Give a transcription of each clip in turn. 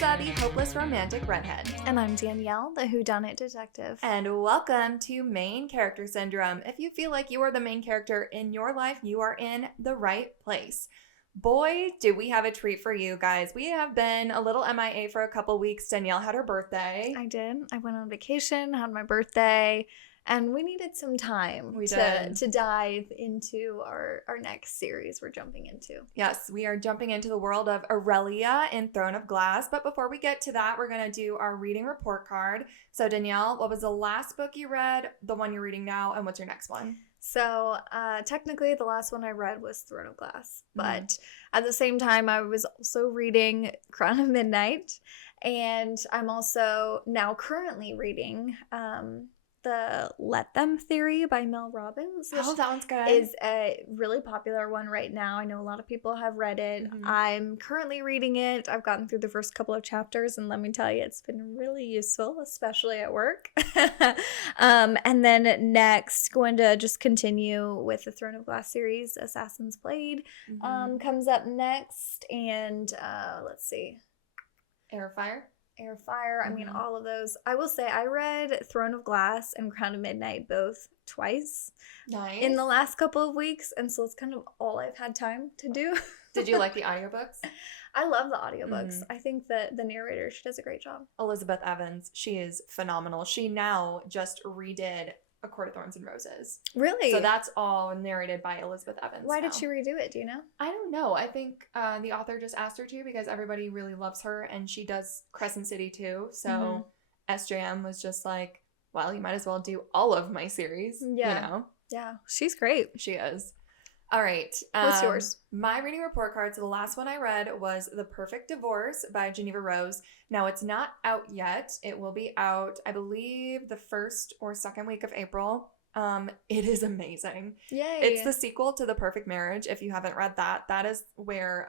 Melissa, the hopeless romantic redhead. And I'm Danielle, the whodunit detective. And welcome to Main Character Syndrome. If you feel like you are the main character in your life, you are in the right place. Boy, do we have a treat for you guys. We have been a little MIA for a couple weeks. Danielle had her birthday. I did. I went on vacation, had my birthday, and we needed some time to dive into our next series we're jumping into. Yes, we are jumping into the world of Aurelia in Throne of Glass. But before we get to that, we're going to do our reading report card. So Danielle, what was the last book you read, the one you're reading now, and what's your next one? So technically the last one I read was Throne of Glass, but at the same time I was also reading Crown of Midnight, and I'm also now currently reading the Let Them Theory by Mel Robbins. Oh, that one's good. Is a really popular one right now. I know a lot of people have read it. Mm-hmm. I'm currently reading it. I've gotten through the first couple of chapters, and let me tell you, it's been really useful, especially at work. And then next, going to just continue with the Throne of Glass series. Assassin's Blade comes up next, and let's see. Airfire. I mean, all of those. I will say I read Throne of Glass and Crown of Midnight both twice in the last couple of weeks, and so it's kind of all I've had time to do. Did you like the audiobooks? I love the audiobooks. I think that the narrator, she does a great job. Elizabeth Evans, she is phenomenal. She now just redid A Court of Thorns and Roses. Really? So that's all narrated by Elizabeth Evans. Why did she redo it? Do you know? I don't know. I think the author just asked her to because everybody really loves her, and she does Crescent City too. So SJM was just like, well, you might as well do all of my series. Yeah. You know? Yeah. She's great. She is. All right. What's yours? My reading report card. So the last one I read was The Perfect Divorce by Geneva Rose. Now, it's not out yet. It will be out, I believe, the first or second week of April. It is amazing. Yay. It's the sequel to The Perfect Marriage. If you haven't read that, that is where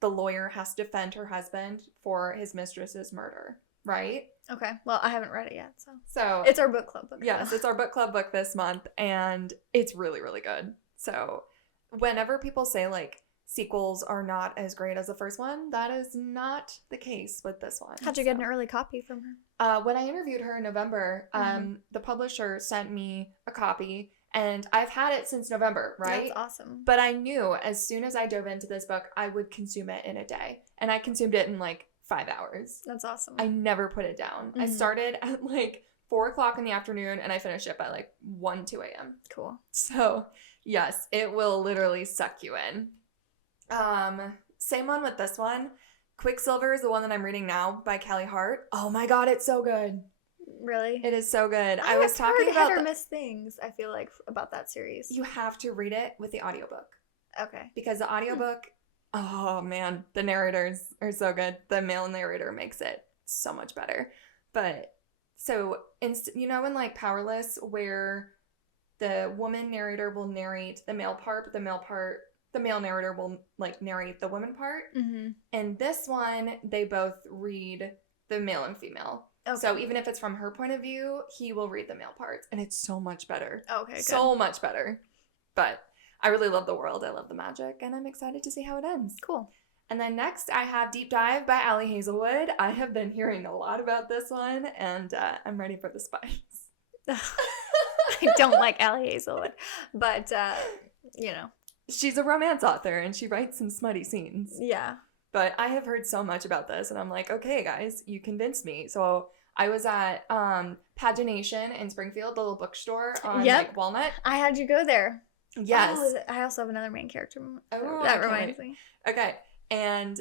the lawyer has to defend her husband for his mistress's murder, right? Okay. Well, I haven't read it yet, so it's our book club book. Yes, it's our book club book this month, and it's really, really good. So whenever people say like sequels are not as great as the first one, that is not the case with this one. How'd you get an early copy from her? When I interviewed her in November, the publisher sent me a copy, and I've had it since November, right? That's awesome. But I knew as soon as I dove into this book, I would consume it in a day. And I consumed it in like 5 hours. That's awesome. I never put it down. I started at like 4 o'clock in the afternoon, and I finished it by like 2 a.m. Cool. So yes, it will literally suck you in. Same one with this one. Quicksilver is the one that I'm reading now by Callie Hart. Oh my god, it's so good. Really? It is so good. I was talking about hit or miss things, I feel like, about that series. You have to read it with the audiobook. Okay. Because the audiobook, oh man, the narrators are so good. The male narrator makes it so much better. But so, you know in like Powerless where the woman narrator will narrate the male part, but the male narrator will like narrate the woman part. And this one, they both read the male and female. Okay. So even if it's from her point of view, he will read the male parts, and it's so much better. Okay, good. So much better. But I really love the world. I love the magic, and I'm excited to see how it ends. Cool. And then next, I have Deep Dive by Allie Hazelwood. I have been hearing a lot about this one, and I'm ready for the spice. I don't like Allie Hazelwood, but, you know. She's a romance author, and she writes some smutty scenes. Yeah. But I have heard so much about this, and I'm like, okay, guys, you convinced me. So I was at Pagination in Springfield, the little bookstore on like Walnut. I had you go there. Yes. Oh, I also have another main character. Oh, that reminds me. Okay. And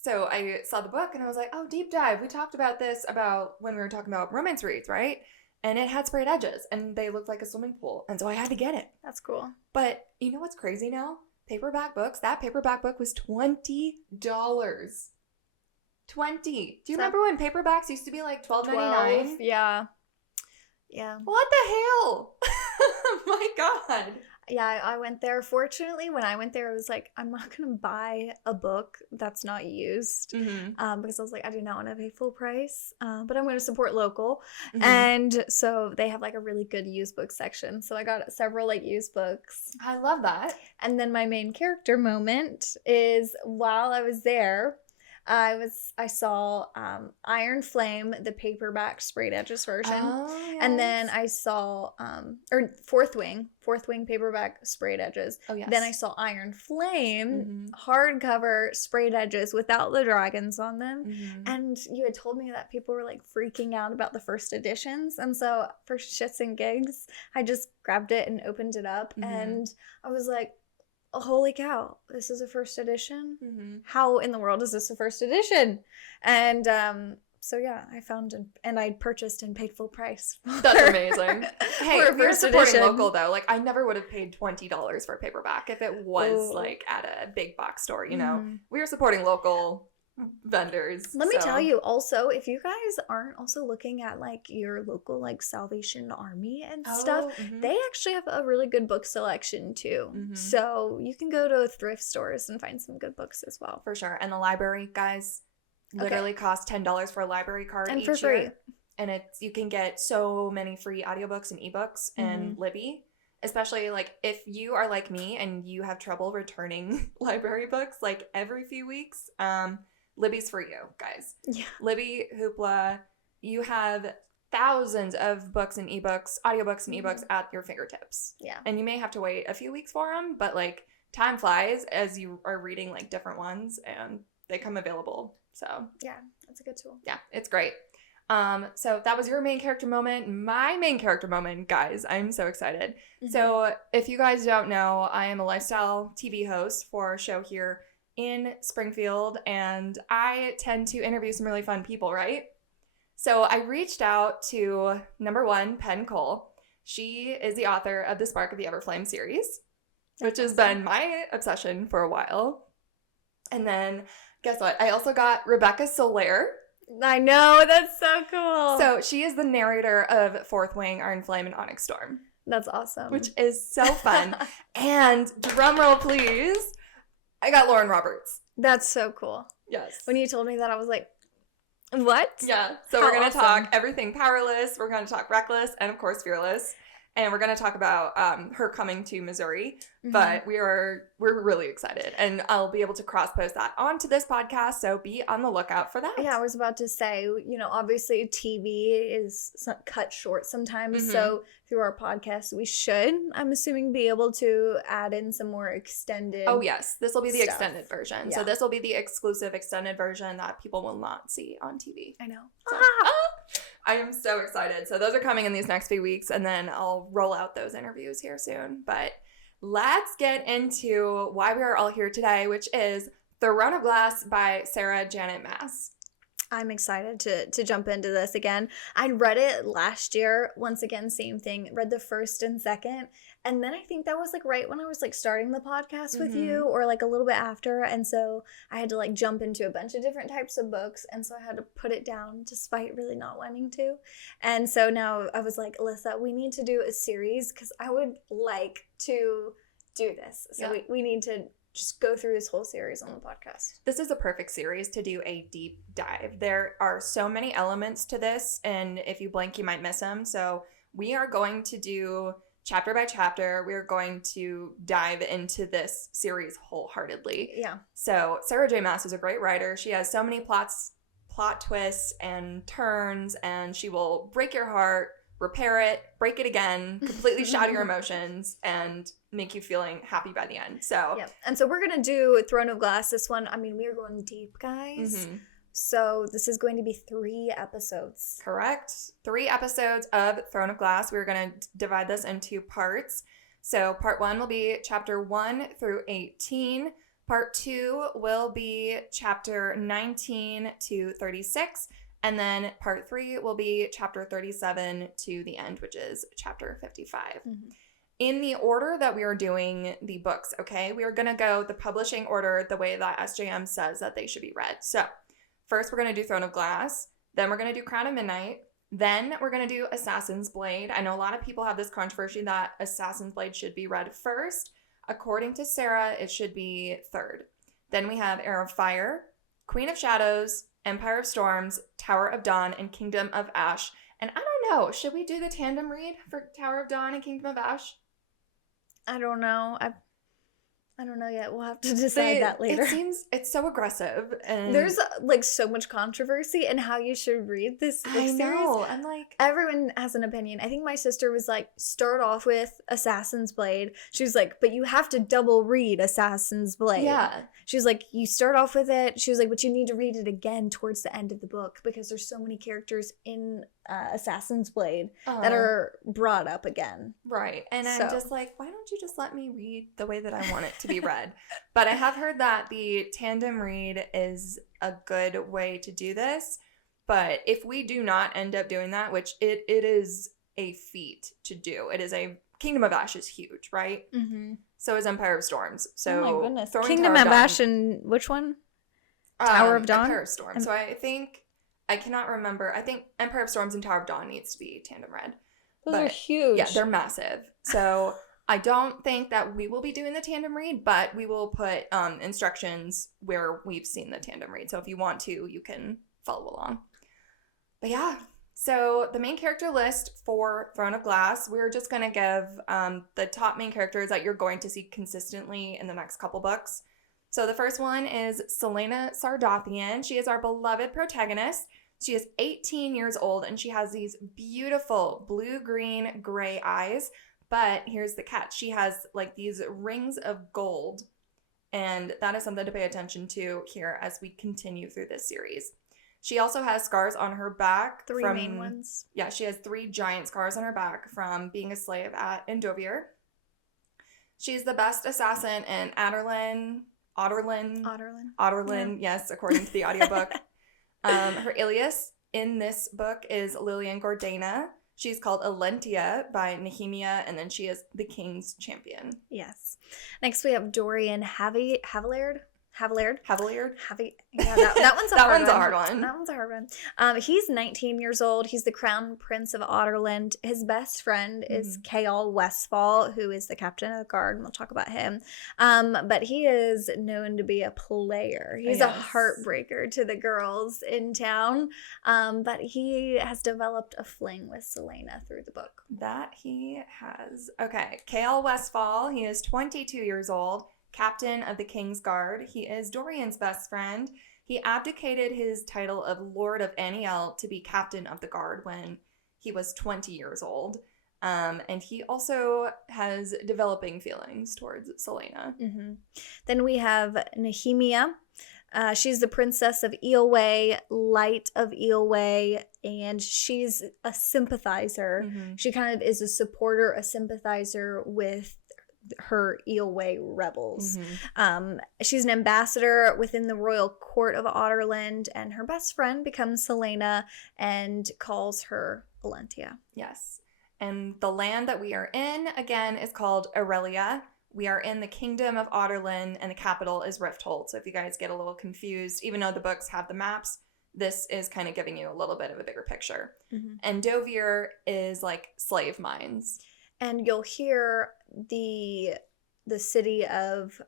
so I saw the book, and I was like, oh, Deep Dive. We talked about this about when we were talking about romance reads, right? And it had sprayed edges, and they looked like a swimming pool. And so I had to get it. That's cool. But you know what's crazy now? Paperback books. That paperback book was $20. $20. Do you remember when paperbacks used to be like $12.99? Yeah. Yeah. What the hell? Oh my god. Yeah, I went there. Fortunately, when I went there, I was like, I'm not going to buy a book that's not used because I was like, I do not want to pay full price, but I'm going to support local. And so they have like a really good used book section. So I got several like used books. I love that. And then my main character moment is while I was there, I saw Iron Flame, the paperback sprayed edges version. Oh, yes. And then I saw or Fourth Wing paperback sprayed edges. Oh, yes. Then I saw Iron Flame Mhm. hardcover sprayed edges without the dragons on them. Mhm. And you had told me that people were like freaking out about the first editions. And so for shits and gigs, I just grabbed it and opened it up. Mhm. And I was like, oh, holy cow, this is a first edition? Mhm. How in the world is this a first edition? And so yeah, I found and I purchased and paid full price. That's amazing. Hey, for a we were first supporting edition. local though. Like, I never would have paid $20 for a paperback if it was Ooh. like at a big box store, you know. Mhm. We were supporting local vendors. Let me so- tell you also, if you guys aren't also looking at like your local like Salvation Army and stuff, mhm. they actually have a really good book selection too. Mhm. So you can go to thrift stores and find some good books as well. For sure. And the library, guys, literally cost $10 for a library card And each for free. year. And you can get so many free audiobooks and ebooks in Libby. Especially like if you are like me and you have trouble returning library books like every few weeks, Libby's for you, guys. Yeah. Libby, Hoopla, you have thousands of books and ebooks, audiobooks and ebooks at your fingertips. Yeah. And you may have to wait a few weeks for them, but like time flies as you are reading like different ones and they come available. So Yeah, that's a good tool. yeah, it's great. So that was your main character moment. My main character moment, guys. I'm so excited. So if you guys don't know, I am a lifestyle TV host for a show here in Springfield, and I tend to interview some really fun people, right? So I reached out to number one, Penn Cole. She is the author of the Spark of the Everflame series, which has been my obsession for a while. And then guess what? I also got Rebecca Soler. I know, that's so cool. So she is the narrator of Fourth Wing, Iron Flame, and Onyx Storm. That's awesome. Which is so fun. And drumroll, please, I got Lauren Roberts. That's so cool. Yes. When you told me that, I was like, what? Yeah. So we're going to talk everything powerless. We're going to talk reckless and, of course, fearless. And we're going to talk about her coming to Missouri. But we're really excited. And I'll be able to cross-post that onto this podcast. So be on the lookout for that. Yeah, I was about to say, you know, obviously TV is cut short sometimes. So through our podcast, we should, I'm assuming, be able to add in some more extended. Oh, yes. This will be the stuff. extended version. Yeah. So this will be the exclusive extended version that people will not see on TV. I know. So, I am so excited. So those are coming in these next few weeks, and then I'll roll out those interviews here soon. But let's get into why we are all here today, which is Throne of Glass by Sarah Janet Maas. I'm excited to jump into this again. I read it last year. Once again, same thing. Read the first and second. And then I think that was like right when I was like starting the podcast with you, or like a little bit after. And so I had to like jump into a bunch of different types of books. And so I had to put it down despite really not wanting to. And so now I was like, Alyssa, we need to do a series because I would like to do this. So we need to just go through this whole series on the podcast. This is a perfect series to do a deep dive. There are so many elements to this, and if you blink, you might miss them. So we are going to do chapter by chapter. We're going to dive into this series wholeheartedly. Yeah. So Sarah J. Maas is a great writer. She has so many plot twists and turns, and she will break your heart, repair it, break it again, completely shatter your emotions, and make you feeling happy by the end. So yeah. And so we're going to do Throne of Glass. This one, I mean, we are going deep, guys. So this is going to be 3 episodes. Correct. 3 episodes of Throne of Glass. We're going to divide this into parts. So part 1 will be chapter 1 through 18. Part 2 will be chapter 19 to 36. And then part 3 will be chapter 37 to the end, which is chapter 55. In the order that we are doing the books, okay? We are going to go the publishing order the way that SJM says that they should be read. So first we're going to do Throne of Glass. Then we're going to do Crown of Midnight. Then we're going to do Assassin's Blade. I know a lot of people have this controversy that Assassin's Blade should be read first. According to Sarah, it should be third. Then we have Heir of Fire, Queen of Shadows, Empire of Storms, Tower of Dawn, and Kingdom of Ash. And I don't know, should we do the tandem read for Tower of Dawn and Kingdom of Ash? I don't know. I don't know yet. We'll have to decide that later. It's so aggressive, and there's like so much controversy in how you should read this book series. I know. I'm like, everyone has an opinion. I think my sister was like, start off with Assassin's Blade. She was like, but you have to double read Assassin's Blade. yeah. She was like, you start off with it. She was like, but you need to read it again towards the end of the book because there's so many characters in Assassin's Blade that are brought up again. Right. And I'm just like, why don't you just let me read the way that I want it to be read? But I have heard that the tandem read is a good way to do this. But if we do not end up doing that, which it is a feat to do, it is Kingdom of Ash is huge, right? Mm-hmm. So is Empire of Storms. So oh my goodness. Kingdom of Ash and which one? Tower of Dawn? Empire of Storms. So I cannot remember. I think Empire of Storms and Tower of Dawn needs to be tandem read. Those are huge. Yeah, they're massive. So I don't think that we will be doing the tandem read, but we will put instructions where we've seen the tandem read. So if you want to, you can follow along. But yeah, so the main character list for Throne of Glass, we're just going to give the top main characters that you're going to see consistently in the next couple books. So the first one is Celaena Sardothien. She is our beloved protagonist. She is 18 years old, and she has these beautiful blue-green gray eyes. But here's the catch. She has, like, these rings of gold, and that is something to pay attention to here as we continue through this series. She also has scars on her back. Three main ones. Yeah, she has 3 giant scars on her back from being a slave at Endovier. She's the best assassin in Otterlin, yeah. Yes, according to the audiobook. Her alias in this book is Lillian Gordana. She's called Alentia by Nehemia, and then she is the King's Champion. Yes. Next we have Dorian Havillard. Yeah, that one's a hard one. That one's a hard one. He's 19 years old. He's the Crown Prince of Otterland. His best friend is Kael Westfall, who is the captain of the guard, and we'll talk about him. But he is known to be a player. He's a heartbreaker to the girls in town. But he has developed a fling with Celaena through the book. That he has. Okay, Kael Westfall. He is 22 years old. Captain of the King's Guard. He is Dorian's best friend. He abdicated his title of Lord of Aniel to be Captain of the Guard when he was 20 years old. And he also has developing feelings towards Celaena. Mm-hmm. Then we have Nehemia. She's the princess of Eelway, Light of Eelway, and she's a sympathizer. Mm-hmm. She kind of is a supporter, a sympathizer with her Eelway rebels. Mm-hmm. She's an ambassador within the royal court of Otterland, and her best friend becomes Celaena and calls her Alentia. Yes. And the land that we are in, again, is called Aurelia. We are in the kingdom of Otterland, and the capital is Rifthold. So if you guys get a little confused, even though the books have the maps, this is kind of giving you a little bit of a bigger picture. Mm-hmm. And Endovier is like slave mines. And you'll hear the city of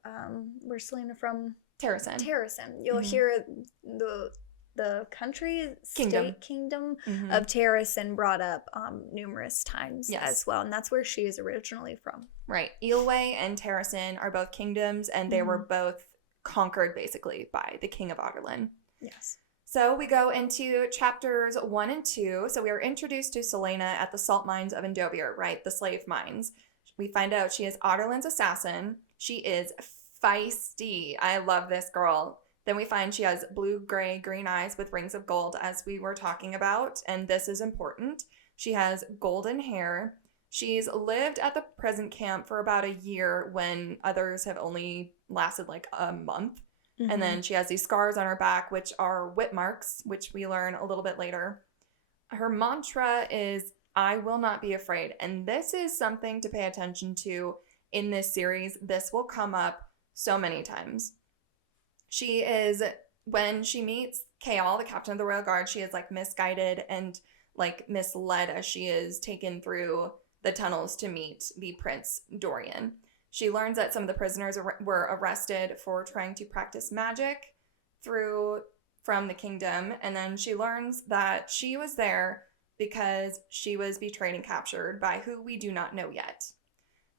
where's Celaena from? Terrasen. You'll hear the country kingdom of Terrasen brought up numerous times as well, and that's where she is originally from. Right. Eelway and Terrasen are both kingdoms, and they were both conquered basically by the King of Otterland. Yes. So we go into chapters 1 and 2. So we are introduced to Celaena at the salt mines of Endovier, right? The slave mines. We find out she is Otterland's assassin. She is feisty. I love this girl. Then we find she has blue, gray, green eyes with rings of gold, as we were talking about. And this is important. She has golden hair. She's lived at the present camp for about a year when others have only lasted like a month. Mm-hmm. And then she has these scars on her back, which are whip marks, which we learn a little bit later. Her mantra is, I will not be afraid. And this is something to pay attention to in this series. This will come up so many times. She is, when she meets Kael, the captain of the Royal Guard, she is like misguided and like misled as she is taken through the tunnels to meet the Prince Dorian. She learns that some of the prisoners were arrested for trying to practice magic from the kingdom. And then she learns that she was there because she was betrayed and captured by who we do not know yet.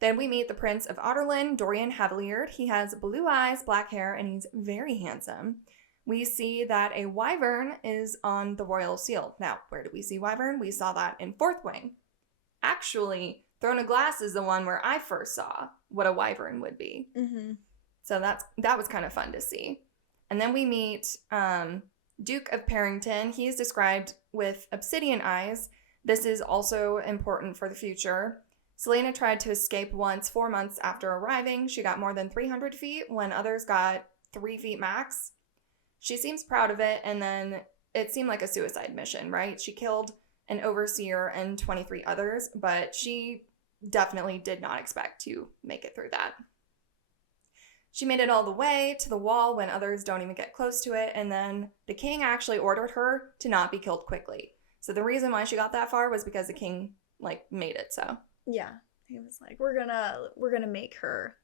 Then we meet the Prince of Otterlin, Dorian Haviliard. He has blue eyes, black hair, and he's very handsome. We see that a wyvern is on the royal seal. Now, where do we see wyvern? We saw that in Fourth Wing. Actually, Throne of Glass is the one where I first saw what a wyvern would be. Mm-hmm. So that was kind of fun to see. And then we meet Duke of Parrington. He is described with obsidian eyes. This is also important for the future. Selena tried to escape once 4 months after arriving. She got more than 300 feet when others got 3 feet max. She seems proud of it, and then it seemed like a suicide mission, right? She killed an overseer and 23 others, but she definitely did not expect to make it through that. She made it all the way to the wall when others don't even get close to it, and then the king actually ordered her to not be killed quickly. So the reason why she got that far was because the king, made it so. Yeah, he was like, we're gonna make her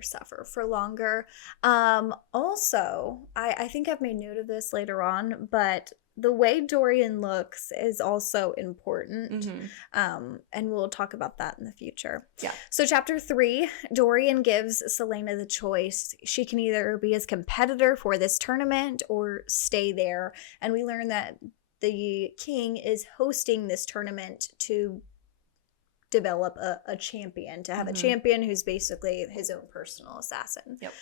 suffer for longer. Also, I think I've made note of this later on, but the way Dorian looks is also important. Mm-hmm. And we'll talk about that in the future. Yeah. So chapter 3, Dorian gives Selena the choice. She can either be his competitor for this tournament or stay there. And we learn that the king is hosting this tournament to develop a champion, to have a champion who's basically his own personal assassin. Yep.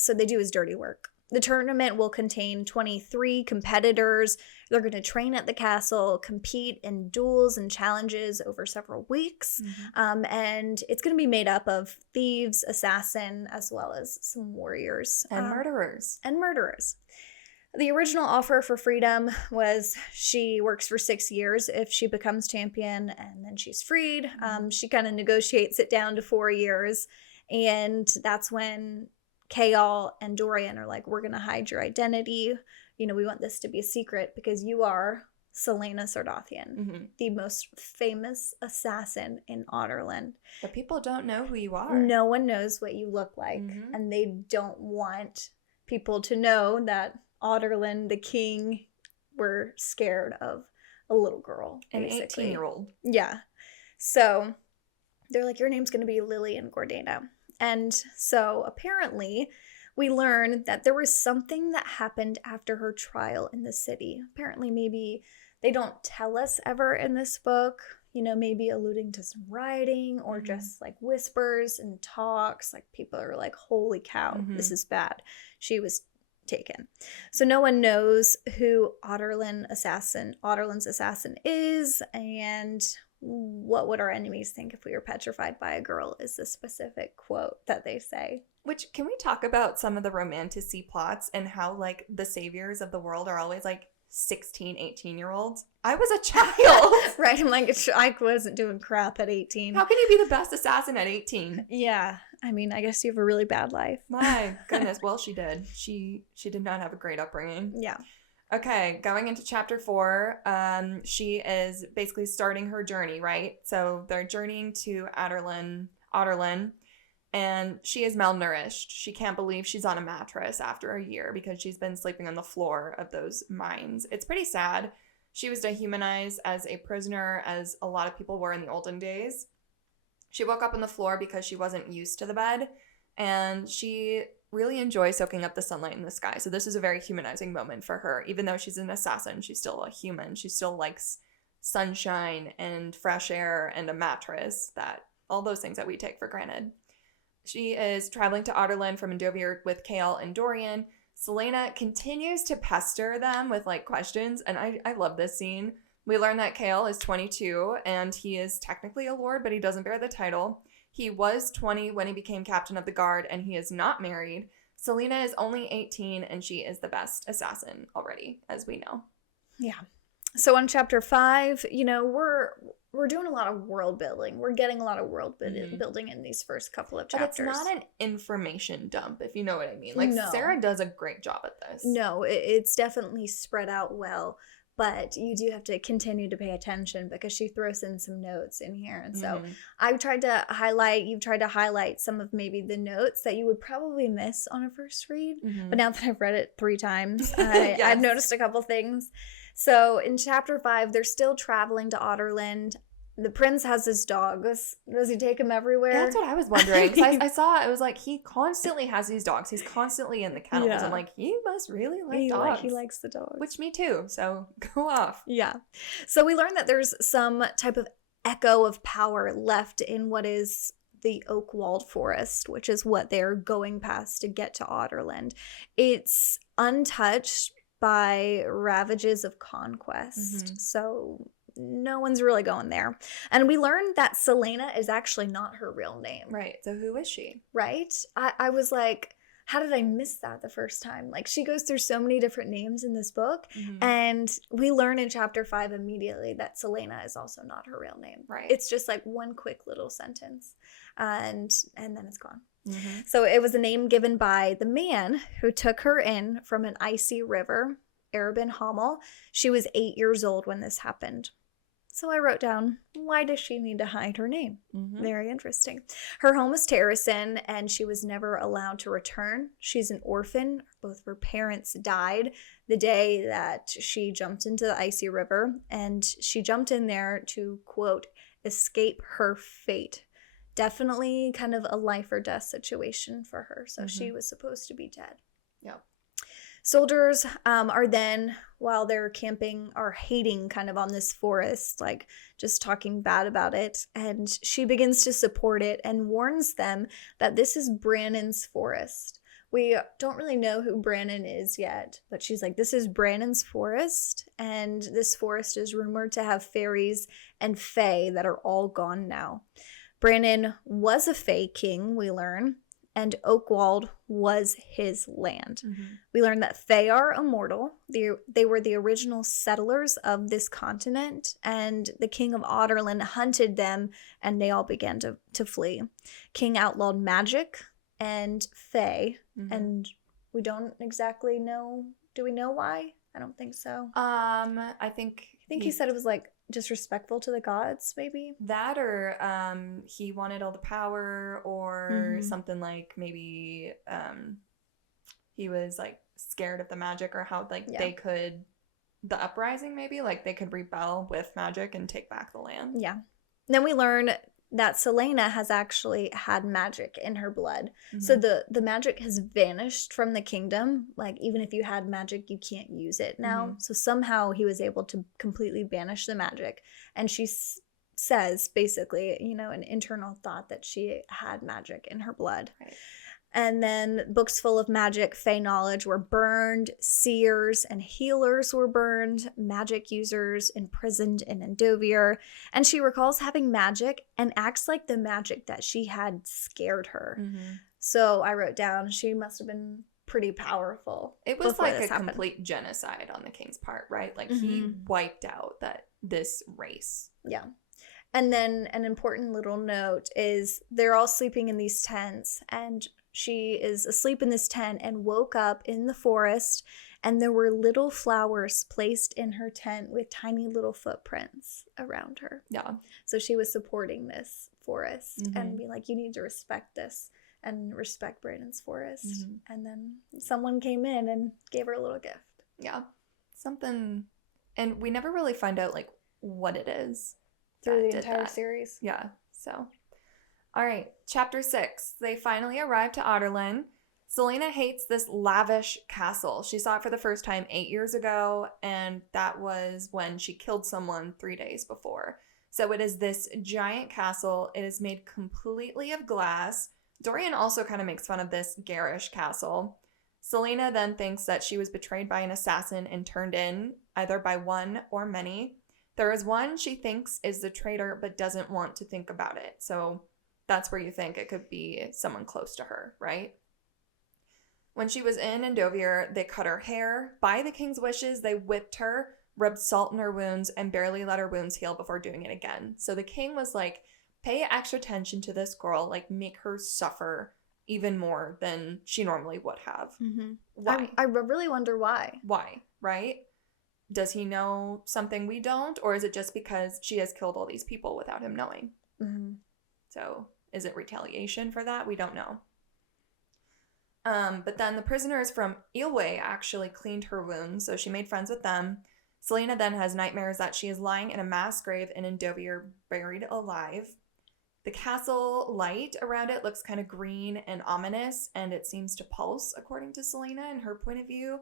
So they do his dirty work. The tournament will contain 23 competitors. They're going to train at the castle, compete in duels and challenges over several weeks. And it's going to be made up of thieves, assassin, as well as some warriors. And murderers. The original offer for freedom was she works for 6 years if she becomes champion, and then she's freed. She kind of negotiates it down to 4 years, and that's when Chaol and Dorian are like, we're going to hide your identity. We want this to be a secret because you are Selena Sardathian, the most famous assassin in Otterlin. But people don't know who you are. No one knows what you look like, and they don't want people to know that Otterlin, the king, were scared of a little girl. An basically. 18-year-old. Yeah. So they're like, your name's going to be Lillian Gordana. And so apparently we learn that there was something that happened after her trial in the city. Apparently maybe they don't tell us ever in this book, maybe alluding to some writing or just whispers and talks. People are like, holy cow, this is bad. She was taken. So no one knows who Otterlin's assassin is, and what would our enemies think if we were petrified by a girl is the specific quote that they say. Which, can we talk about some of the romantic plots and how the saviors of the world are always 16, 18-year-olds? I was a child. Right, I'm like, I wasn't doing crap at 18. How can you be the best assassin at 18? Yeah, I mean, I guess you have a really bad life. My goodness. Well, she did. She did not have a great upbringing. Yeah. Okay, going into chapter 4, she is basically starting her journey, right? So they're journeying to Otterlin, and she is malnourished. She can't believe she's on a mattress after a year because she's been sleeping on the floor of those mines. It's pretty sad. She was dehumanized as a prisoner, as a lot of people were in the olden days. She woke up on the floor because she wasn't used to the bed, and she really enjoys soaking up the sunlight in the sky. So this is a very humanizing moment for her. Even though she's an assassin, she's still a human. She still likes sunshine and fresh air and a mattress, all those things that we take for granted. She is traveling to Otterlin from Endovier with Chaol and Dorian. Selena continues to pester them with questions, and I love this scene. We learn that Chaol is 22, and he is technically a lord, but he doesn't bear the title. He was 20 when he became captain of the guard, and he is not married. Selena is only 18, and she is the best assassin already, as we know. Yeah. So on chapter 5, we're doing a lot of world building. We're getting a lot of world building in these first couple of chapters. But it's not an information dump, if you know what I mean. No. Sarah does a great job at this. No, it's definitely spread out well. But you do have to continue to pay attention because she throws in some notes in here. And so you've tried to highlight some of maybe the notes that you would probably miss on a first read. But now that I've read it 3 times, Yes. I've noticed a couple things. So in chapter 5, they're still traveling to Otterlin. The prince has his dogs. Does he take them everywhere? That's what I was wondering. 'Cause I saw it was like he constantly has these dogs. He's constantly in the kennels. Yeah. I'm like, he must really like dogs. He likes the dogs. Which me too. So go off. Yeah. So we learned that there's some type of echo of power left in what is the oak-walled forest, which is what they're going past to get to Otterland. It's untouched by ravages of conquest. So no one's really going there. And we learned that Selena is actually not her real name. Right. So who is she? Right? I was like, how did I miss that the first time? Like, she goes through so many different names in this book. And we learn in chapter 5 immediately that Selena is also not her real name. Right. It's just like one quick little sentence. And then it's gone. So it was a name given by the man who took her in from an icy river, Arabin Hamel. She was 8 years old when this happened. So I wrote down, why does she need to hide her name? Very interesting. Her home is Terracin, and she was never allowed to return. She's an orphan. Both of her parents died the day that she jumped into the icy river, and she jumped in there to, quote, escape her fate. Definitely kind of a life or death situation for her. So she was supposed to be dead. Yep. Soldiers are then, while they're camping, are hating kind of on this forest, like just talking bad about it. And she begins to support it and warns them that this is Brannon's forest. We don't really know who Brannon is yet, but she's like, this is Brannon's forest. And this forest is rumored to have fairies and fae that are all gone now. Brannon was a fae king, we learn. And Oakwald was his land. We learned that Fae are immortal. They were the original settlers of this continent, and the king of Otterland hunted them, and they all began to flee. King outlawed magic and Fae, and we don't exactly know. Do we know why? I don't think so. I think he said it was like disrespectful to the gods, maybe that, or he wanted all the power, or something like maybe he was like scared of the magic, or how like they could, the uprising, maybe like they could rebel with magic and take back the land. Yeah. Then we learn that Selena has actually had magic in her blood. So the magic has vanished from the kingdom. Like, even if you had magic, you can't use it now. So somehow he was able to completely banish the magic. And she says, basically, you know, an internal thought that she had magic in her blood. Right. And then books full of magic, fae knowledge were burned, seers and healers were burned, magic users imprisoned in Endovier. And she recalls having magic and acts like the magic that she had scared her. So I wrote down, she must have been pretty powerful. It was like a complete genocide on the king's part, right? Like he wiped out this race. Yeah. And then an important little note is they're all sleeping in these tents, and she is asleep in this tent and woke up in the forest, and there were little flowers placed in her tent with tiny little footprints around her. Yeah. So she was supporting this forest and being like, you need to respect this and respect Brandon's forest. And then someone came in and gave her a little gift. Yeah. Something, and we never really find out like what it is. Through the entire series. Yeah. So. All right, chapter 6. They finally arrive to Otterland. Selena hates this lavish castle. She saw it for the first time 8 years ago, and that was when she killed someone 3 days before. So it is this giant castle. It is made completely of glass. Dorian also kind of makes fun of this garish castle. Selena then thinks that she was betrayed by an assassin and turned in, either by one or many. There is one she thinks is the traitor, but doesn't want to think about it. So that's where you think it could be someone close to her, right? When she was in Endovier, they cut her hair. By the king's wishes, they whipped her, rubbed salt in her wounds, and barely let her wounds heal before doing it again. So the king was like, pay extra attention to this girl, like make her suffer even more than she normally would have. Why? I really wonder why. Why, right? Does he know something we don't? Or is it just because she has killed all these people without him knowing? So is it retaliation for that? We don't know. But then the prisoners from Ilwe actually cleaned her wounds, so she made friends with them. Selena then has nightmares that she is lying in a mass grave and Endovier buried alive. The castle light around it looks kind of green and ominous, and it seems to pulse, according to Selena and her point of view.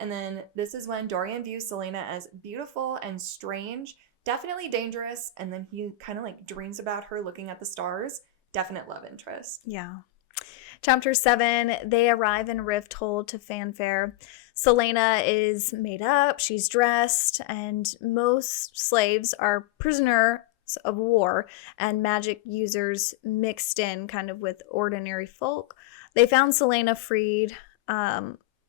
And then this is when Dorian views Selena as beautiful and strange, definitely dangerous, and then he kind of like dreams about her looking at the stars. Definite love interest. Yeah. Chapter 7, they arrive in Rifthold to fanfare. Selena is made up, she's dressed, and most slaves are prisoners of war and magic users mixed in kind of with ordinary folk. They found Selena freed.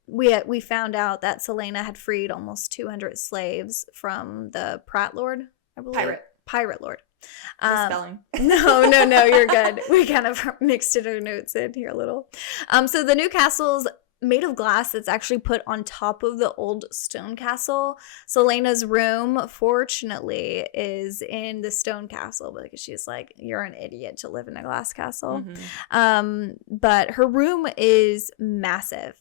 We found out that Selena had freed almost 200 slaves from the Prat Lord, I believe. Pirate Lord. Misspelling. No, you're good. We kind of mixed it our notes in here a little. So the new castle's made of glass that's actually put on top of the old stone castle. Selena's room, fortunately, is in the stone castle because she's like, you're an idiot to live in a glass castle. But her room is massive.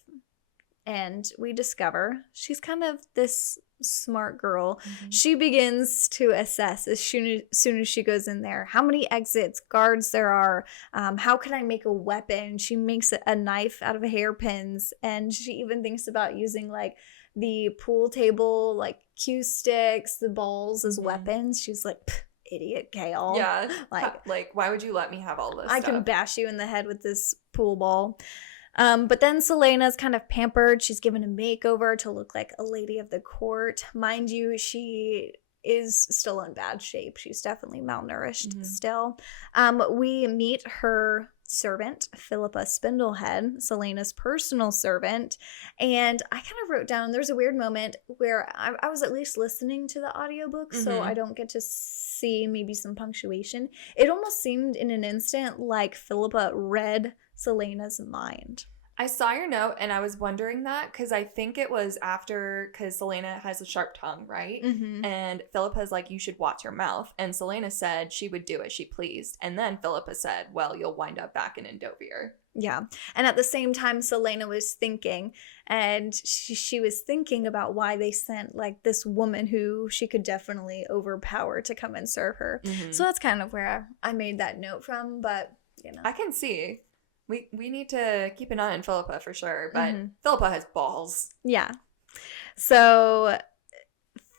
And we discover she's kind of this smart girl. She begins to assess as soon as she goes in there how many exits, guards there are, how can I make a weapon. She makes a knife out of hairpins, and she even thinks about using like the pool table, like cue sticks, the balls as weapons. She's like, idiot Kale. Yeah, like why would you let me have all this I stuff? can bash you in the head with this pool ball. But then Selena's kind of pampered. She's given a makeover to look like a lady of the court. Mind you, she is still in bad shape. She's definitely malnourished still. We meet her servant, Philippa Spindlehead, Selena's personal servant. And I kind of wrote down, there's a weird moment where I was at least listening to the audiobook, so I don't get to see maybe some punctuation. It almost seemed in an instant like Philippa read Selena's mind. I saw your note and I was wondering that because I think it was after, because Selena has a sharp tongue, right? And Philippa's like, you should watch your mouth. And Selena said she would do as she pleased. And then Philippa said, well, you'll wind up back in Endovier. Yeah. And at the same time, Selena was thinking, and she was thinking about why they sent like this woman who she could definitely overpower to come and serve her. So that's kind of where I made that note from, but you know. I can see. We need to keep an eye on Philippa for sure, but Philippa has balls. Yeah. So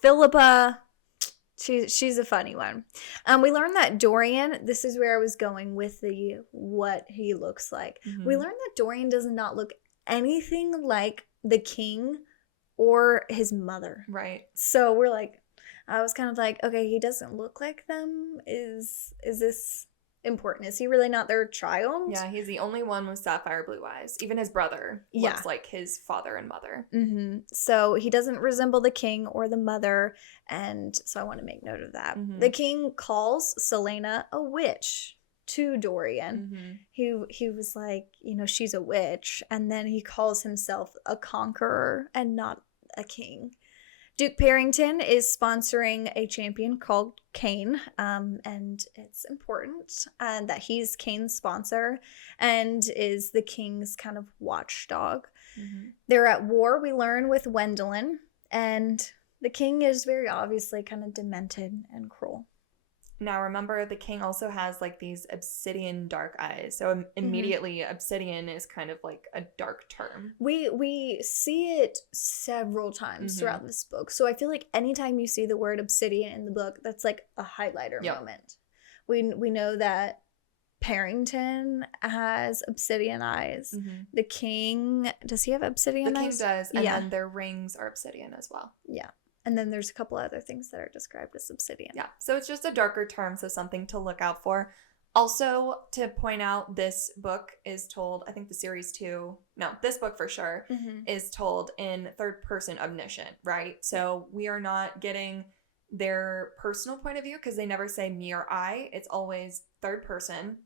Philippa, she's a funny one. We learned that Dorian, this is where I was going with the what he looks like. We learned that Dorian does not look anything like the king or his mother. Right. So we're like, I was kind of like, okay, he doesn't look like them. Is this important? Is he really not their child? Yeah, he's the only one with sapphire blue eyes. Even his brother looks like his father and mother. So he doesn't resemble the king or the mother, and so I want to make note of that. The king calls Selena a witch to Dorian. He was like, you know, she's a witch, and then he calls himself a conqueror and not a king. Duke Parrington is sponsoring a champion called Kane, and it's important that he's Kane's sponsor and is the king's kind of watchdog. They're at war, we learn, with Wendelin, and the king is very obviously kind of demented and cruel. Now, remember, the king also has, like, these obsidian dark eyes. So immediately, obsidian is kind of, like, a dark term. We see it several times throughout this book. So I feel like anytime you see the word obsidian in the book, that's, like, a highlighter moment. We know that Parrington has obsidian eyes. The king, does he have obsidian eyes? The king does, and then their rings are obsidian as well. Yeah. And then there's a couple other things that are described as obsidian. Yeah, so it's just a darker term, so something to look out for. Also, to point out, this book is told, I think the series too, no, this book for sure, is told in third person omniscient, right? So we are not getting their personal point of view because they never say me or I. It's always third person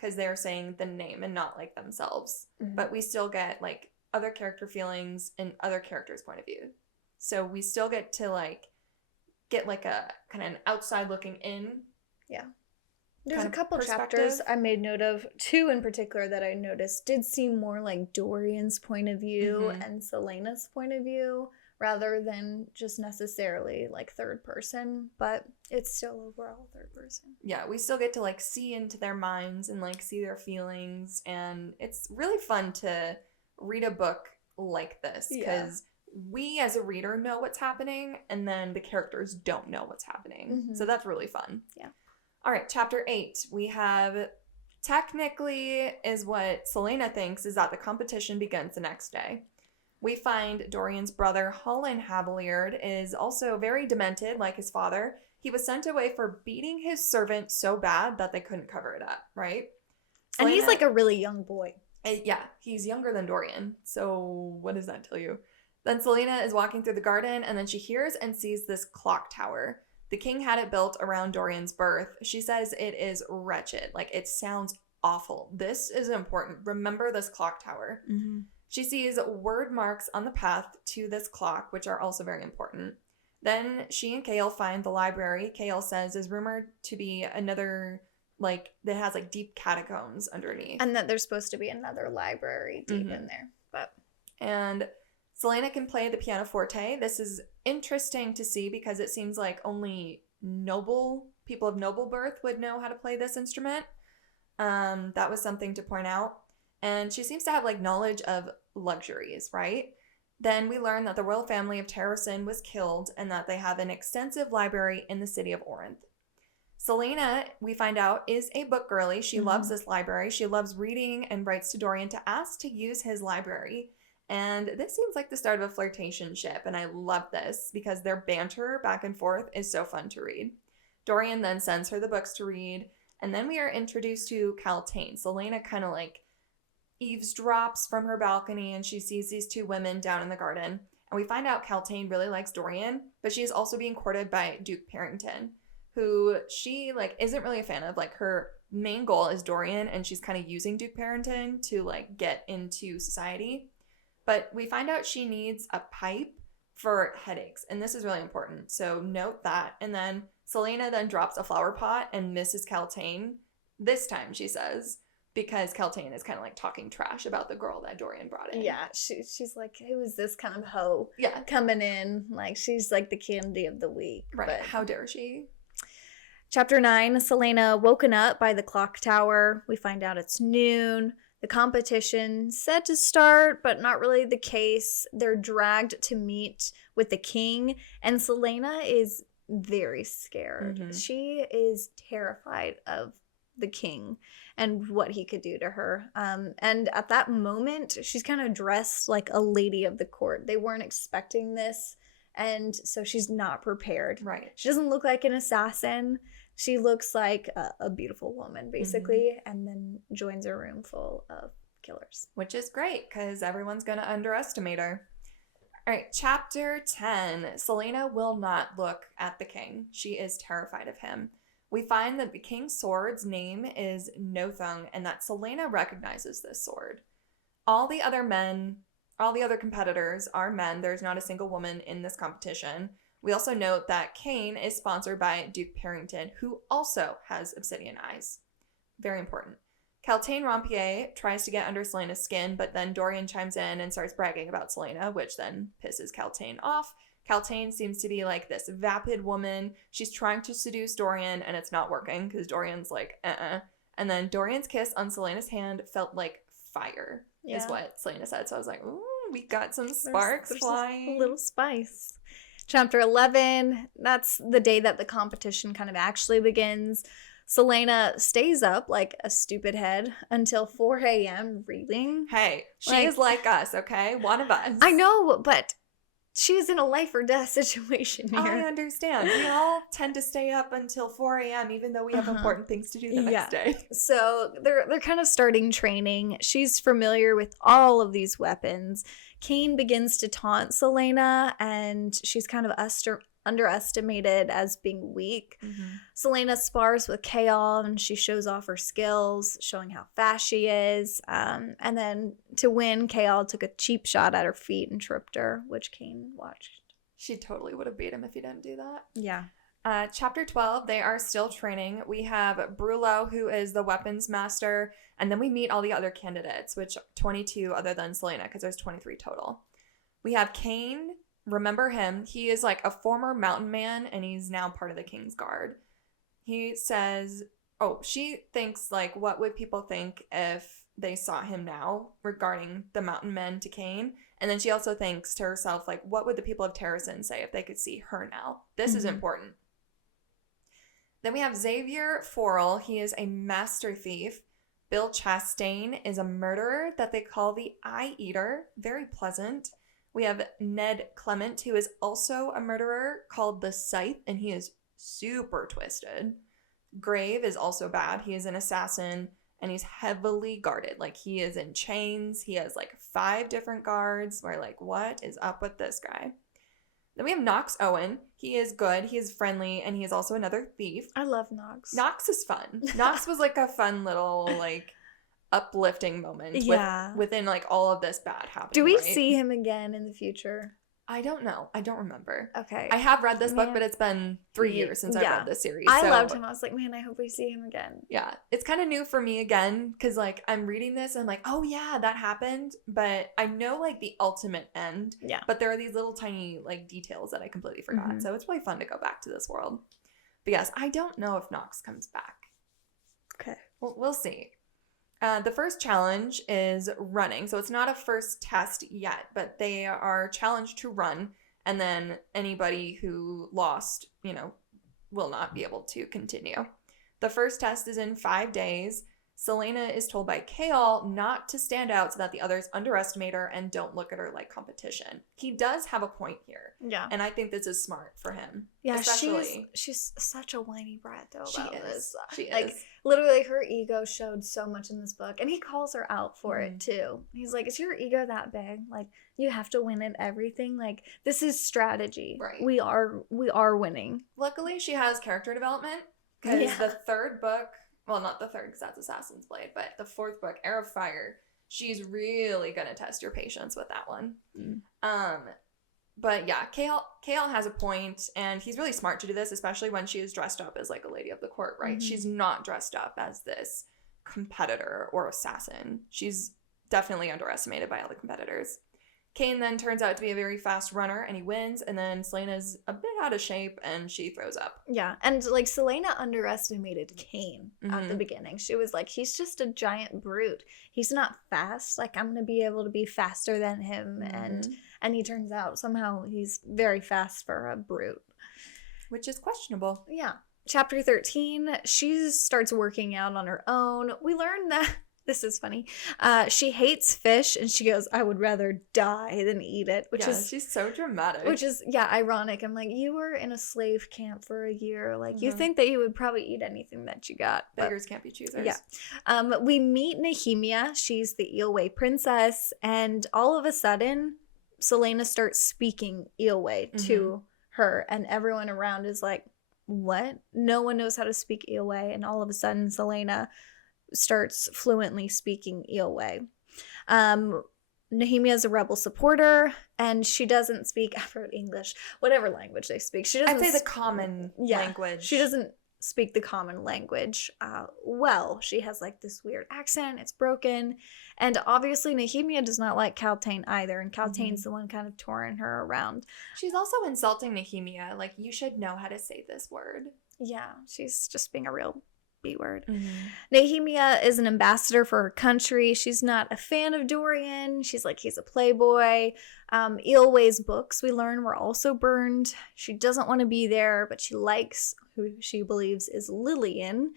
because they're saying the name and not like themselves. But we still get like other character feelings and other characters' point of view. So we still get to, like, get, like, a kind of an outside looking in. Yeah. There's a couple chapters I made note of. 2 in particular that I noticed did seem more like Dorian's point of view and Selena's point of view rather than just necessarily like third person, but it's still overall third person. Yeah, we still get to like see into their minds and like see their feelings, and it's really fun to read a book like this because we as a reader know what's happening and then the characters don't know what's happening. So that's really fun. Yeah. All right, chapter 8. We have technically is what Selena thinks is that the competition begins the next day. We find Dorian's brother, Holland Haviliard, is also very demented like his father. He was sent away for beating his servant so bad that they couldn't cover it up, right? And he's like a really young boy. Yeah, he's younger than Dorian. So what does that tell you? Then Selena is walking through the garden, and then she hears and sees this clock tower. The king had it built around Dorian's birth. She says it is wretched. Like, it sounds awful. This is important. Remember this clock tower. She sees word marks on the path to this clock, which are also very important. Then she and Kale find the library. Kale says is rumored to be another, like, that has, like, deep catacombs underneath. And that there's supposed to be another library deep in there. And Selena can play the pianoforte. This is interesting to see because it seems like only people of noble birth would know how to play this instrument. That was something to point out. And she seems to have like knowledge of luxuries, right? Then we learn that the royal family of Terrasen was killed and that they have an extensive library in the city of Orinth. Selena, we find out, is a book girly. She loves this library. She loves reading and writes to Dorian to ask to use his library. And this seems like the start of a flirtationship, and I love this because their banter back and forth is so fun to read. Dorian then sends her the books to read, and then we are introduced to Kaltain. Selena kind of like eavesdrops from her balcony, and she sees these two women down in the garden. And we find out Kaltain really likes Dorian, but she is also being courted by Duke Parrington, who she like isn't really a fan of. Like, her main goal is Dorian, and she's kind of using Duke Parrington to like get into society. But we find out she needs a pipe for headaches, and this is really important. So note that. And then Selena then drops a flower pot and misses Kaltain. This time, she says, because Kaltain is kind of like talking trash about the girl that Dorian brought in. Yeah, she's like, who is this kind of hoe coming in? Like, she's like the candy of the week. Right, but how dare she? Chapter 9, Selena woken up by the clock tower. We find out it's noon. The competition said to start, but not really the case. They're dragged to meet with the king, and Selena is very scared. She is terrified of the king and what he could do to her. And at that moment, she's kind of dressed like a lady of the court. They weren't expecting this, and so she's not prepared. Right. She doesn't look like an assassin. She looks like a beautiful woman, basically, and then joins a room full of killers. Which is great, because everyone's going to underestimate her. All right, chapter 10. Selena will not look at the king. She is terrified of him. We find that the king's sword's name is Nothung, and that Selena recognizes this sword. All the other competitors are men. There's not a single woman in this competition. We also note that Cain is sponsored by Duke Parrington, who also has obsidian eyes. Very important. Kaltain Rompier tries to get under Selena's skin, but then Dorian chimes in and starts bragging about Selena, which then pisses Kaltain off. Kaltain seems to be like this vapid woman. She's trying to seduce Dorian, and it's not working because Dorian's like, And then Dorian's kiss on Selena's hand felt like fire, is what Selena said. So I was like, ooh, we got some sparks flying. A little spice. Chapter 11, that's the day that the competition kind of actually begins. Selena stays up like a stupid head until 4 a.m. reading. Hey, she is like us, okay? One of us. I know, but she's in a life or death situation here. I understand. We all tend to stay up until 4 a.m. even though we have important things to do the next day. So they're kind of starting training. She's familiar with all of these weapons. Cain begins to taunt Selena, and she's kind of underestimated as being weak. Selena spars with Chaol, and she shows off her skills, showing how fast she is. And then to win, Chaol took a cheap shot at her feet and tripped her, which Cain watched. She totally would have beat him if he didn't do that. Yeah. Chapter 12, they are still training. We have Brullo, who is the weapons master, and then we meet all the other candidates, which 22 other than Selena, because there's 23 total. We have Cain, remember him. He is like a former mountain man, and he's now part of the King's Guard. He says, oh, she thinks, like, what would people think if they saw him now regarding the mountain men to Cain? And then she also thinks to herself, like, what would the people of Terrasen say if they could see her now? This is important. Then we have Xavier Forel. He is a master thief. Bill Chastain is a murderer that they call the Eye Eater. Very pleasant. We have Ned Clement, who is also a murderer called the Scythe, and he is super twisted. Grave is also bad. He is an assassin, and he's heavily guarded. Like, he is in chains. He has, like, 5 different guards. We're like, what is up with this guy? Then we have Knox Owen. He is good. He is friendly, and he is also another thief. I love Knox. Knox is fun. Knox was, like, a fun little, like, uplifting moment within, like, all of this bad happening. Do we see him again in the future? I don't know. I don't remember. Okay. I have read this book, but it's been 3 years since I read this series. I loved him. I was like, man, I hope we see him again. Yeah. It's kind of new for me again, because, like, I'm reading this and I'm like, oh, yeah, that happened. But I know, like, the ultimate end. Yeah. But there are these little tiny, like, details that I completely forgot. So it's really fun to go back to this world. But yes, I don't know if Knox comes back. Okay. Well, we'll see. The first challenge is running. So it's not a first test yet, but they are challenged to run. And then anybody who lost, will not be able to continue. The first test is in 5 days. Selena is told by Chaol not to stand out so that the others underestimate her and don't look at her like competition. He does have a point here. Yeah. And I think this is smart for him. Yeah, especially. she's such a whiny brat, though, She about is. this. She like, is. Literally, her ego showed so much in this book. And he calls her out for it, too. He's like, is your ego that big? Like, you have to win at everything? Like, this is strategy. Right. We are winning. Luckily, she has character development. Because the third book... Well, not the third, because that's Assassin's Blade, but the fourth book, Heir of Fire, she's really going to test your patience with that one. But yeah, Chaol has a point, and he's really smart to do this, especially when she is dressed up as, like, a lady of the court, right? She's not dressed up as this competitor or assassin. She's definitely underestimated by all the competitors. Cain then turns out to be a very fast runner, and he wins, and then Selena's a bit out of shape, and she throws up. Yeah, and, like, Selena underestimated Cain at the beginning. She was like, he's just a giant brute. He's not fast. Like, I'm going to be able to be faster than him, and he turns out somehow he's very fast for a brute. Which is questionable. Yeah. Chapter 13, she starts working out on her own. We learn that... This is funny. She hates fish, and she goes, I would rather die than eat it, which is... she's so dramatic. Which is, ironic. I'm like, you were in a slave camp for a year. Like, you think that you would probably eat anything that you got. Beggars can't be choosers. Yeah. We meet Nehemia. She's the Eelway princess, and all of a sudden, Selena starts speaking Eelway to her, and everyone around is like, what? No one knows how to speak Eelway, and all of a sudden, Selena... starts fluently speaking Eelway. Nehemia is a rebel supporter, and she doesn't speak Afro-English, whatever language they speak. She doesn't. I'd say the common language. She doesn't speak the common language well. She has, like, this weird accent. It's broken. And obviously Nehemia does not like Kaltain either, and Kaltain's the one kind of touring her around. She's also insulting Nehemia. Like, you should know how to say this word. Yeah, she's just being a real B-word. Nehemia is an ambassador for her country. She's not a fan of Dorian. She's like, he's a playboy. Eelway's books, we learn, were also burned. She doesn't want to be there, but she likes who she believes is Lillian.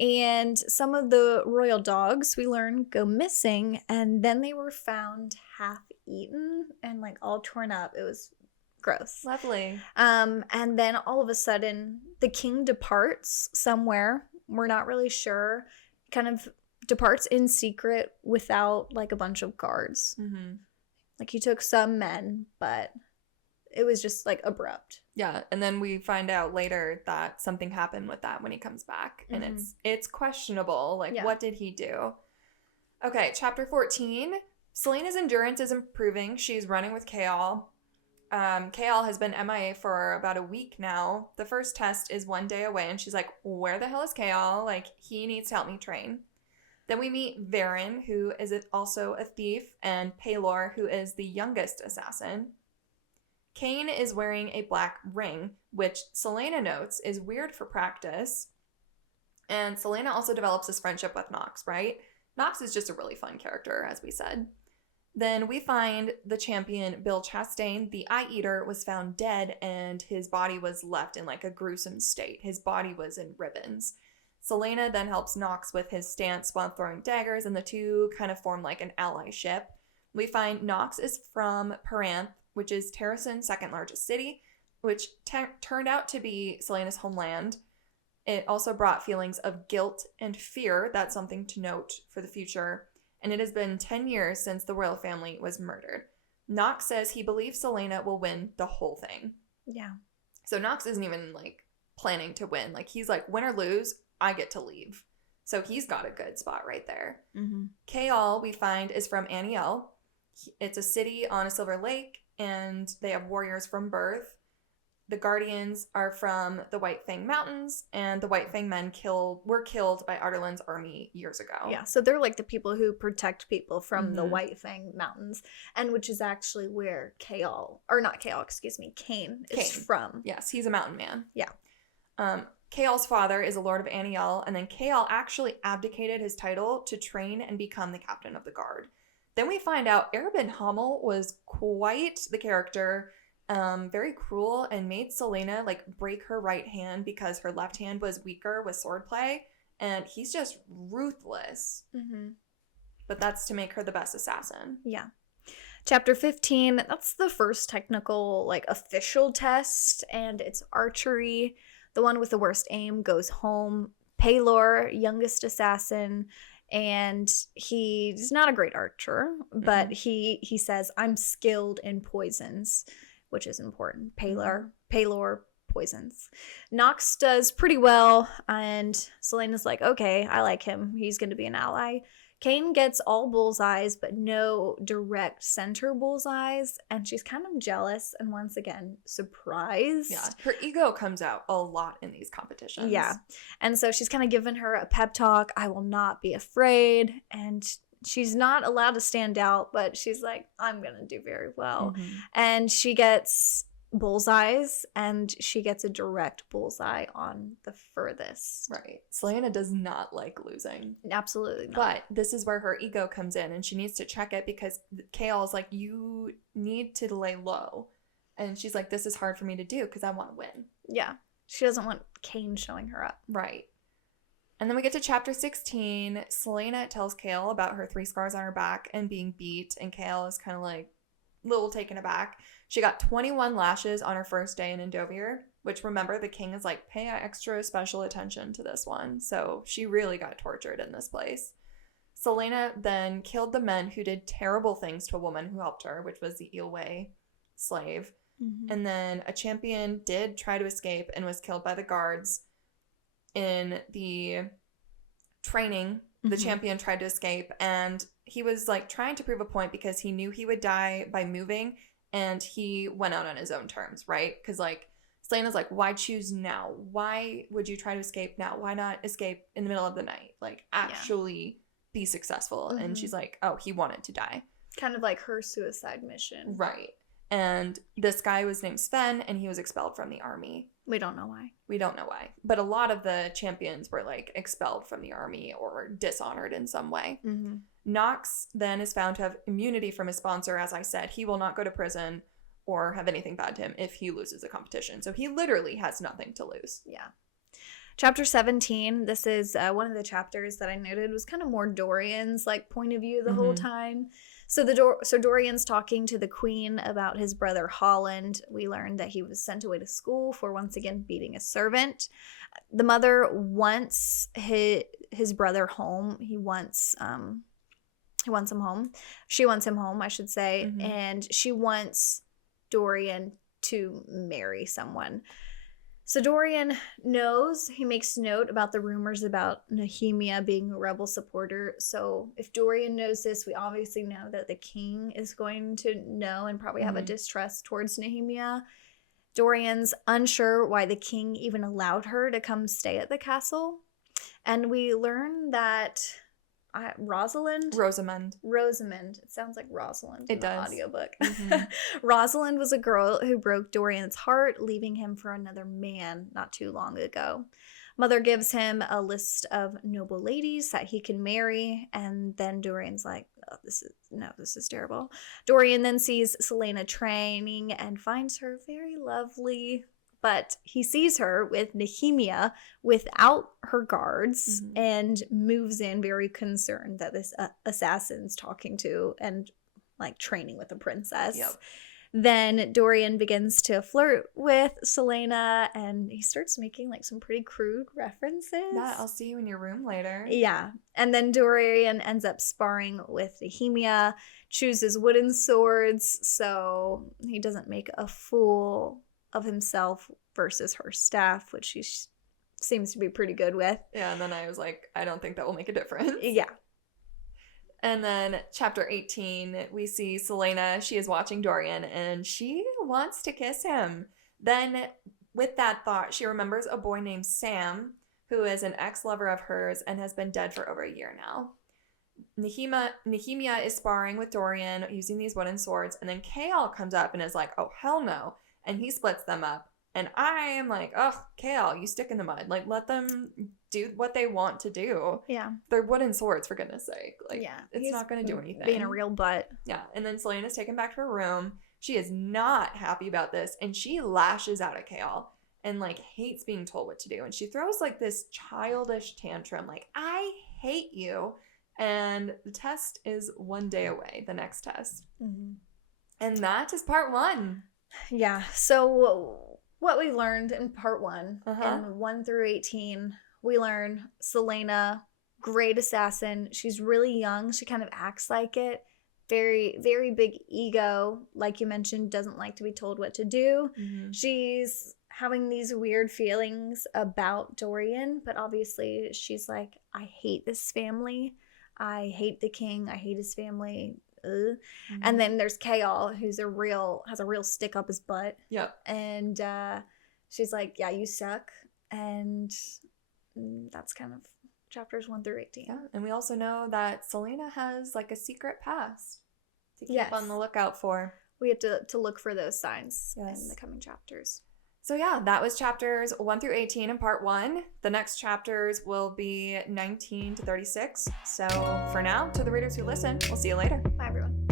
And some of the royal dogs, we learn, go missing, and then they were found half-eaten and, like, all torn up. It was gross. Lovely. And then all of a sudden, the king departs somewhere. We're not really sure. Kind of departs in secret without, like, a bunch of guards. Like, he took some men, but it was just, like, abrupt. Yeah, and then we find out later that something happened with that when he comes back. And it's questionable. Like, what did he do? Okay, chapter 14. Selena's endurance is improving. She's running with Chaol. Chaol has been MIA for about a week now. The first test is 1 day away, and she's like, where the hell is Chaol? Like, he needs to help me train. Then we meet Varen, who is also a thief, and Paylor, who is the youngest assassin. Cain is wearing a black ring, which Selena notes is weird for practice. And Selena also develops this friendship with Nox, right? Nox is just a really fun character, as we said. Then we find the champion, Bill Chastain, the Eye Eater, was found dead and his body was left in like a gruesome state. His body was in ribbons. Selena then helps Nox with his stance while throwing daggers, and the two kind of form like an allyship. We find Nox is from Paranth, which is Terrason's second largest city, which turned out to be Selena's homeland. It also brought feelings of guilt and fear. That's something to note for the future. And it has been 10 years since the royal family was murdered. Nox says he believes Selena will win the whole thing. Yeah. So Nox isn't even like planning to win. Like he's like, win or lose, I get to leave. So he's got a good spot right there. Mm-hmm. Kaol, we find, is from Aniel. It's a city on a silver lake, and they have warriors from birth. The Guardians are from the White Fang Mountains, and the White Fang men were killed by Ardalan's army years ago. Yeah, so they're like the people who protect people from the Mhm. White Fang Mountains, and which is actually where Cain is from. Yes, he's a mountain man. Yeah. Kaol's father is a lord of Aniel, and then Kaol actually abdicated his title to train and become the captain of the guard. Then we find out Erebin Hummel was quite the character, very cruel, and made Selena like break her right hand because her left hand was weaker with swordplay, and he's just ruthless. Mm-hmm. But that's to make her the best assassin. Yeah. Chapter 15, that's the first technical, like, official test, and it's archery. The one with the worst aim goes home. Paylor, youngest assassin, and he's not a great archer, but he says, I'm skilled in poisons, which is important. Paylor poisons. Nox does pretty well, and Selena's like, okay, I like him. He's going to be an ally. Cain gets all bullseyes, but no direct center bullseyes, and she's kind of jealous and once again surprised. Yeah, her ego comes out a lot in these competitions. Yeah, and so she's kind of given her a pep talk. I will not be afraid, and she's not allowed to stand out, but she's like, I'm gonna do very well. Mhm. And she gets bullseyes, and she gets a direct bullseye on the furthest. Right. Selena does not like losing. Absolutely not. But this is where her ego comes in, and she needs to check it because Kaol is like, you need to lay low. And she's like, this is hard for me to do because I want to win. Yeah. She doesn't want Cain showing her up. Right. And then we get to chapter 16. Selena tells Kaol about her 3 scars on her back and being beat, and Kaol is kind of like a little taken aback. She got 21 lashes on her first day in Endovir, which, remember, the king is like, pay extra special attention to this one. So she really got tortured in this place. Selena then killed the men who did terrible things to a woman who helped her, which was the Eelway slave. Mm-hmm. And then a champion did try to escape and was killed by the guards. In the training, the champion tried to escape, and he was like trying to prove a point because he knew he would die by moving, and he went out on his own terms, right? Because like Selena's like, why choose now? Why would you try to escape now? Why not escape in the middle of the night? Like actually be successful. And she's like, oh, he wanted to die. Kind of like her suicide mission. Right. And this guy was named Sven, and he was expelled from the army. We don't know why. We don't know why. But a lot of the champions were like expelled from the army or dishonored in some way. Mm-hmm. Nox then is found to have immunity from his sponsor. As I said, he will not go to prison or have anything bad to him if he loses a competition. So he literally has nothing to lose. Yeah. Chapter 17, this is one of the chapters that I noted was kind of more Dorian's like point of view the whole time. So Dorian's talking to the queen about his brother Holland. We learned that he was sent away to school for once again beating a servant. The mother wants his brother home. He wants him home. She wants him home, I should say, and she wants Dorian to marry someone. So Dorian knows, he makes note about the rumors about Nehemia being a rebel supporter. So if Dorian knows this, we obviously know that the king is going to know and probably have a distrust towards Nehemia. Dorian's unsure why the king even allowed her to come stay at the castle. And we learn that, Rosalind? Rosamund. It sounds like Rosalind It in the does. audiobook. Mhm. Rosalind was a girl who broke Dorian's heart, leaving him for another man not too long ago. Mother gives him a list of noble ladies that he can marry, and then Dorian's like, oh, this is terrible. Dorian then sees Selena training and finds her very lovely, but he sees her with Nehemia without her guards and moves in very concerned that this assassin's talking to and like training with a princess. Yep. Then Dorian begins to flirt with Selena and he starts making like some pretty crude references. Yeah, I'll see you in your room later. Yeah. And then Dorian ends up sparring with Nehemia, chooses wooden swords, so he doesn't make a fool of himself versus her staff, which she seems to be pretty good with. Yeah, and then I was like, I don't think that will make a difference. Yeah. And then chapter 18, we see Selena. She is watching Dorian and she wants to kiss him. Then with that thought, she remembers a boy named Sam, who is an ex-lover of hers and has been dead for over a year now. Nehemia is sparring with Dorian using these wooden swords, and then Chaol comes up and is like, oh, hell no. And he splits them up. And I am like, ugh, Chaol, you stick in the mud. Like, let them do what they want to do. Yeah. They're wooden swords, for goodness sake. Like, yeah. it's not going to do anything. Being a real butt. Yeah. And then Selena's taken back to her room. She is not happy about this. And she lashes out at Chaol and, like, hates being told what to do. And she throws, like, this childish tantrum. Like, I hate you. And the test is one day away, the next test. Mm-hmm. And that is part 1. Yeah. So what we learned in part 1, in 1 through 18, we learn Selena, great assassin. She's really young. She kind of acts like it. Very, very big ego. Like you mentioned, doesn't like to be told what to do. Mm-hmm. She's having these weird feelings about Dorian, but obviously she's like, I hate this family. I hate the king. I hate his family. Mm-hmm. And then there's Chaol, who's has a real stick up his butt. Yep. And she's like, yeah, you suck. And that's kind of chapters 1 through 18. Yeah. And we also know that Selena has like a secret past to keep Yes. on the lookout for. We have to look for those signs Yes. in the coming chapters. So yeah, that was chapters 1 through 18 in part 1. The next chapters will be 19 to 36. So for now, to the readers who listen, we'll see you later. Bye, everyone.